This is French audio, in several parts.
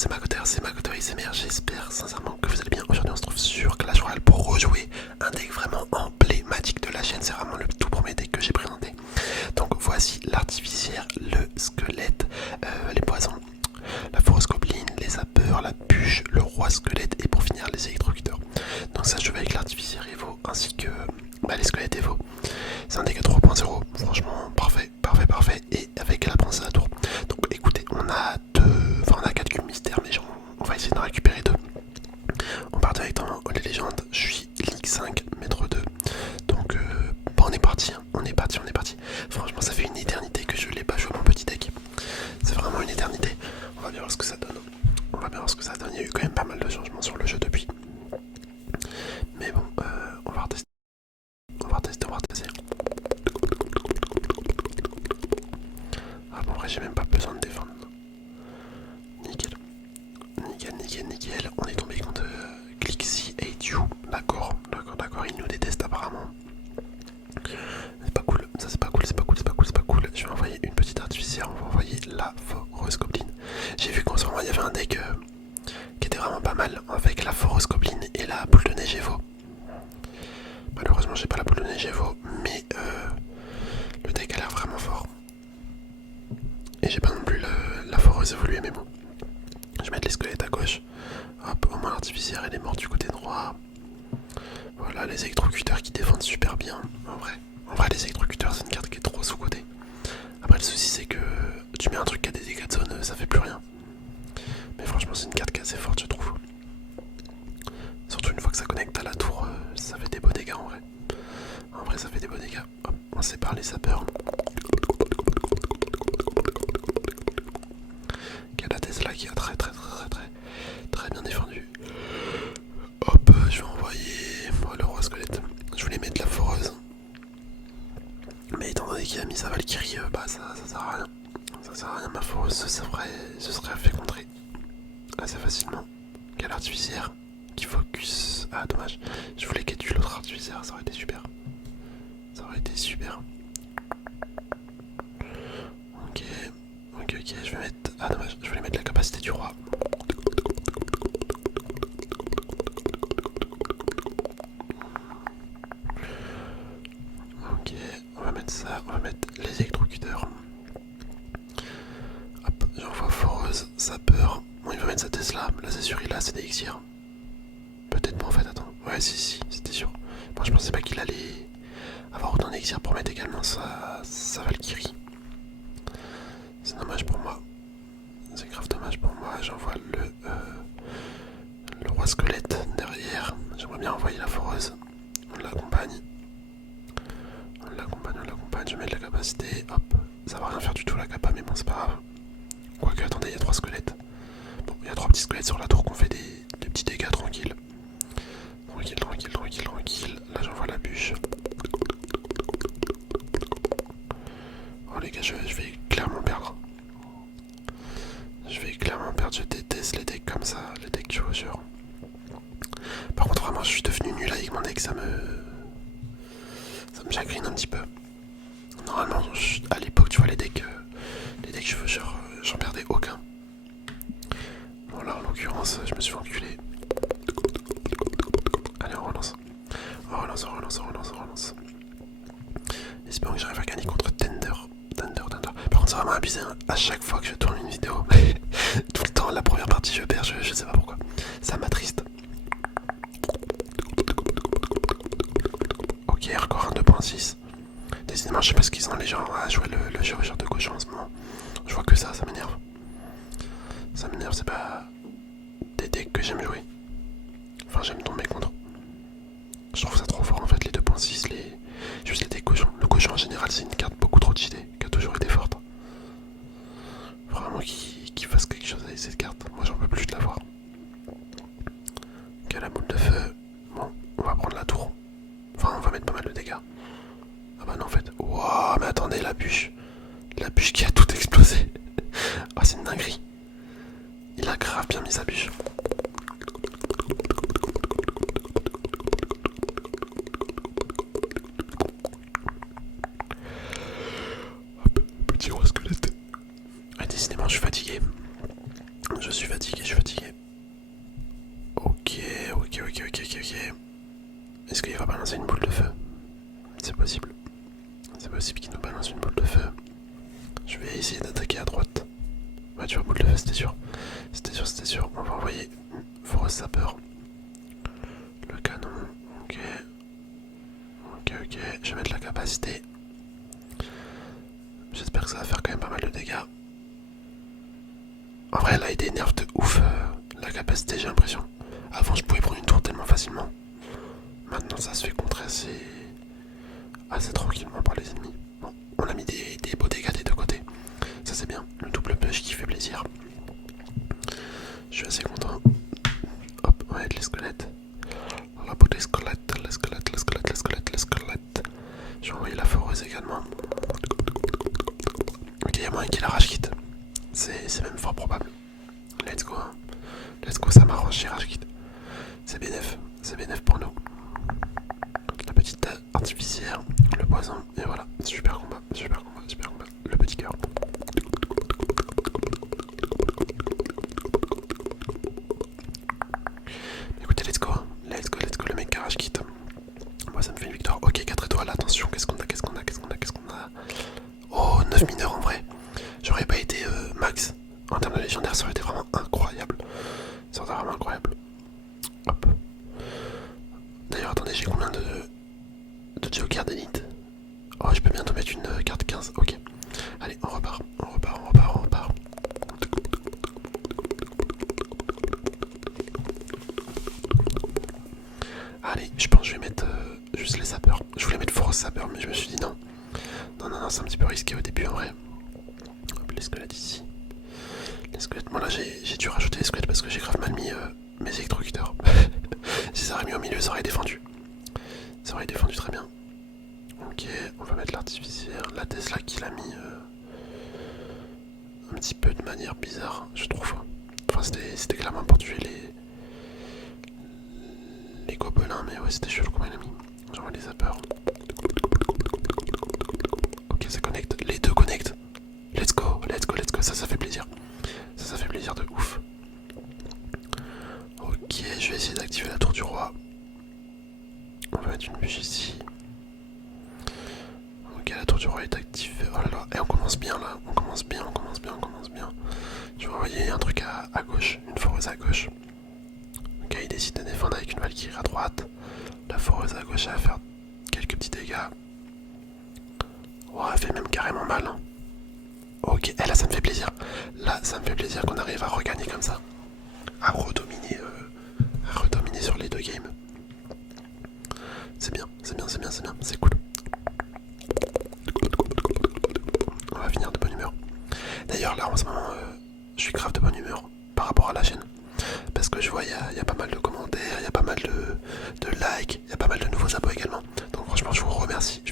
c'est Makoto ASMR, j'espère sincèrement que vous allez bien. Aujourd'hui on se trouve sur Clash Royale pour rejouer un deck vraiment emblématique de la chaîne, c'est vraiment le tout premier deck que j'ai présenté. Donc voici l'artificière, le squelette, les poisons, la forest goblin, les sapeurs, la bûche, le roi squelette et pour finir les électrocuteurs. Donc ça je vais avec l'artificière Evo ainsi que les squelettes Evo. C'est un deck à 3.0, franchement parfait, parfait et avec la princesse à la tour. Donc écoutez, on a on a 4 cubes mystères mais on va essayer d'en récupérer 2. On part directement aux légendes, je suis Ligue 5, maître 2. Donc on est parti, on est parti. Franchement ça fait une éternité que je l'ai pas joué mon petit deck. C'est vraiment une éternité. On va bien voir ce que ça donne. Il y a eu quand même pas mal de changements sur le jeu depuis. Mais bon, on va retester. Ah bon, en vrai j'ai même pas besoin de défendre. Nickel. On est tombé contre Clixy Hate You. D'accord. Il nous déteste apparemment. C'est pas cool. Ça c'est pas cool. Je vais envoyer une petite artificière. On va envoyer la Forest Goblin. J'ai vu qu'en ce moment il y avait un deck qui était vraiment pas mal avec la Forest Goblin et la boule de neige Evo. Malheureusement j'ai pas la boule de neige Evo, mais le deck a l'air vraiment fort. Et j'ai pas non plus la foreuse évoluée, mais bon. Je vais mettre les squelettes à gauche. Hop, au moins l'artificière elle est morte du côté droit. Voilà, les électrocuteurs qui défendent super bien. En vrai les électrocuteurs c'est une carte qui est trop sous-cotée. Après le souci c'est que tu mets un truc qui a des dégâts de zone, ça fait plus rien. Mais franchement c'est une carte qui est assez forte je trouve. Surtout une fois que ça connecte à la tour, ça fait des beaux dégâts en vrai. En vrai ça fait des beaux dégâts. Hop, on sépare les sapeurs. Il y a la Tesla qui a très bien défendu. Hop, je vais envoyer le roi squelette. Je voulais mettre la foreuse. Mais étant donné qu'il a mis sa Valkyrie, ça sert à rien. Ça sert à rien, ma foreuse se serait fait contrer assez facilement. Quelle artificière qui focus. Ah dommage, je voulais qu'elle tue l'autre artificière, ça aurait été super. Ok, je vais mettre. Ah dommage, je voulais mettre la capacité du roi. Ok, on va mettre ça, on va mettre les électrocuteurs. Hop, j'envoie foreuse, sapeur. Bon, il va mettre sa Tesla, là c'est sûr, il a assez d'élixir. Peut-être pas en fait, attends. Ouais, si, c'était sûr. Moi je pensais pas qu'il allait avoir autant d'élixir pour mettre également sa Valkyrie. C'est dommage pour moi. C'est grave dommage pour moi. J'envoie le roi squelette derrière. J'aimerais bien envoyer la foreuse. On l'accompagne. Je mets de la capacité. Hop. Ça va rien faire du tout la capa, mais bon, c'est pas grave. Quoique, attendez, il y a 3 squelettes. Bon, il y a 3 petits squelettes sur la tour qu'on fait des petits dégâts tranquilles. Tranquille. Là, j'envoie la bûche. Oh, les gars, je vais clairement perdre. Je déteste les decks comme ça, les decks chevaucheurs. Par contre, vraiment, je suis devenu nul avec mon deck, ça me chagrine un petit peu. Normalement, à l'époque, tu vois, les decks chevaucheurs, j'en perdais aucun. Bon, là, en l'occurrence, je me suis enculé. Allez, on relance. Espérons que j'arrive à gagner contre Thunder. Par contre, c'est vraiment abusé, hein. À chaque fois que je tourne une vidéo, tout le temps, la première partie, je perds, je sais pas pourquoi. Ça m'attriste. Ok, encore un 2.6. Décidément, je sais pas ce qu'ils ont les gens à jouer le chevaucheur de cochon en ce moment. Je vois que ça m'énerve. C'est pas des decks que j'aime jouer. Enfin, j'aime tomber contre. Je trouve ça trop fort en fait, les 2.6, juste les decks cochons. Le cochon en général, c'est une carte beaucoup trop cheatée, qui a toujours été forte. Vraiment qu'il fasse quelque chose avec cette carte. Moi, j'en peux plus de la voir. Ok, la boule de feu. Bon, on va prendre la tour. Enfin, on va mettre pas mal de dégâts. Ah bah non, en fait. Wouah, mais attendez, la bûche. La bûche qui a tout explosé. Ah, c'est une dinguerie. Il a grave bien mis sa bûche. Hop, petit roi squelette. Ah, décidément, je suis fatigué. fatigué, je suis fatigué. Ok, ok, ok, ok, ok, ok. Est-ce qu'il va balancer une boule de feu? C'est possible. C'est possible qu'il nous balance une boule de feu. Je vais essayer d'attaquer à droite. Ouais, tu vois, boule de feu, c'était sûr. C'était sûr, c'était sûr. On va envoyer Forest Sapeur. Le canon. Ok. Ok, ok. Je vais mettre la capacité. J'espère que ça va faire quand même pas mal de dégâts. En vrai, là, il énerve de ouf la capacité, j'ai l'impression. Avant, je pouvais prendre une tour tellement facilement. Maintenant, ça se fait contrer assez tranquillement par les ennemis. Bon, on a mis des beaux dégâts des deux côtés. Ça, c'est bien. Le double push qui fait plaisir. Je suis assez content. Hop, on va mettre les squelettes. On va mettre les squelettes, les squelettes, les squelettes, les squelettes, les squelettes. Je vais envoyer la foreuse également. Ok, il y a moyen qu'il arrache quitte. C'est même fort probable. Let's go. Hein. Let's go, ça m'arrange chez Rage Kit. C'est bénéf pour nous. La petite artificière, le poison, et voilà. Super combat, super combat, super combat. Le petit cœur. Écoutez, let's go, let's go, let's go, le mec Rage Kit. Moi, ça me fait une victoire. Ok, 4 étoiles, attention, qu'est-ce qu'on a, qu'est-ce qu'on a, qu'est-ce qu'on a, qu'est-ce qu'on a. Oh, 9 mineurs en vrai. J'aurais pas été max. En termes de légendaire, ça aurait été vraiment incroyable. Ça aurait été vraiment incroyable. Hop. D'ailleurs, attendez, j'ai combien de jokers d'élite? Oh, je peux bientôt mettre une carte 15. Ok. Allez, on repart, on repart, on repart, on repart. Allez, je pense que je vais mettre juste les sapeurs. Je voulais mettre Force Sapeur, mais je me suis dit non. Non, non, non, c'est un petit peu risqué au début en vrai. Hop, les squelettes ici. Les squelettes, bon là j'ai dû rajouter les squelettes parce que j'ai grave mal mis mes électrocuteurs. Si ça aurait mis au milieu, ça aurait défendu. Ça aurait défendu très bien. Ok, on va mettre l'artificière. La Tesla qui l'a mis un petit peu de manière bizarre, je trouve. Enfin, c'était clairement pour tuer les gobelins, mais ouais, c'était chelou comment il a mis. J'envoie les zappers. Ok, ça connecte. Les deux connectent. Let's go, let's go, let's go. Ça fait plaisir. Ça fait plaisir de ouf. Ok, je vais essayer d'activer la tour du roi. On va mettre une bûche ici. Ok, la tour du roi est activée. Oh là là, et on commence bien là. On commence bien, on commence bien, on commence bien. Je vais envoyer un truc à gauche, une foreuse à gauche. Ok, il décide de défendre avec une Valkyrie à droite. La foreuse à gauche, elle va faire quelques petits dégâts. Oh, elle fait même carrément mal. Hein. Ok, et là ça me fait plaisir. Là, ça me fait plaisir qu'on arrive à regagner comme ça. À redominer sur les deux games. C'est bien, c'est bien, c'est bien, c'est bien, c'est cool. On va finir de bonne humeur. D'ailleurs, là en ce moment, je suis grave de bonne humeur par rapport à la chaîne. Parce que je vois, il y a pas mal de commentaires, il y a pas mal de likes, il y a pas mal de nouveaux abos également. Donc franchement, je vous remercie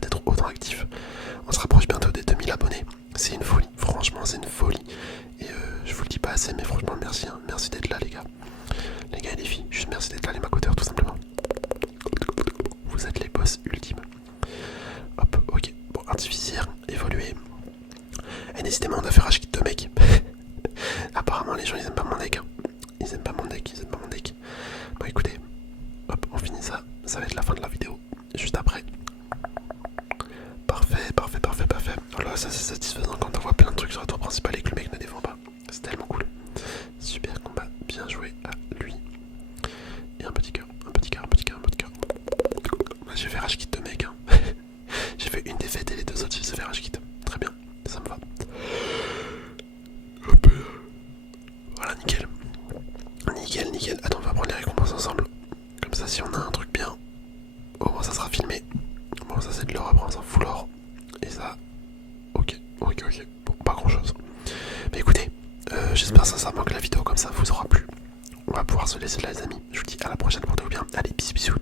d'être autant actif. On se rapproche bientôt des 2000 abonnés. C'est une folie, franchement, c'est une folie. Et je vous le dis pas assez, mais franchement, merci. Hein. Merci d'être là, les gars. Les gars et les filles, juste merci d'être là, les macoteurs, tout simplement. Vous êtes les boss ultimes. Hop, ok. Bon, artificière, évoluer. Et n'hésitez pas, on a fait rage kit de mec. Apparemment, les gens, ils aiment pas mon deck. Hein. Ils aiment pas mon deck, ils aiment pas mon deck. Bon, écoutez, hop, on finit ça. Ça va être la fin de la vidéo. Juste après. Parfait, parfait, parfait, parfait. Alors là, ça c'est satisfaisant quand on voit plein de trucs sur la tour principale et que le mec ne défend pas. C'est tellement cool. Super combat, bien joué à lui. Et un petit cœur, un petit cœur, un petit cœur, un petit cœur. J'ai fait rage kit de mec. Hein. J'ai fait une défaite et les deux autres, j'ai fait rage kit. Très bien, ça me va. Hop. Voilà, nickel. Nickel, nickel. Attends, on va prendre les récompenses ensemble. Comme ça, si on a un truc bien, au moins ça sera filmé. Bon, ça c'est de l'or, après on s'en fout l'or. Et ça, ok. Bon, pas grand chose. Mais écoutez, j'espère sincèrement que la vidéo comme ça vous aura plu. On va pouvoir se laisser là, les amis. Je vous dis à la prochaine, portez-vous bien. Allez, bisous, bisous.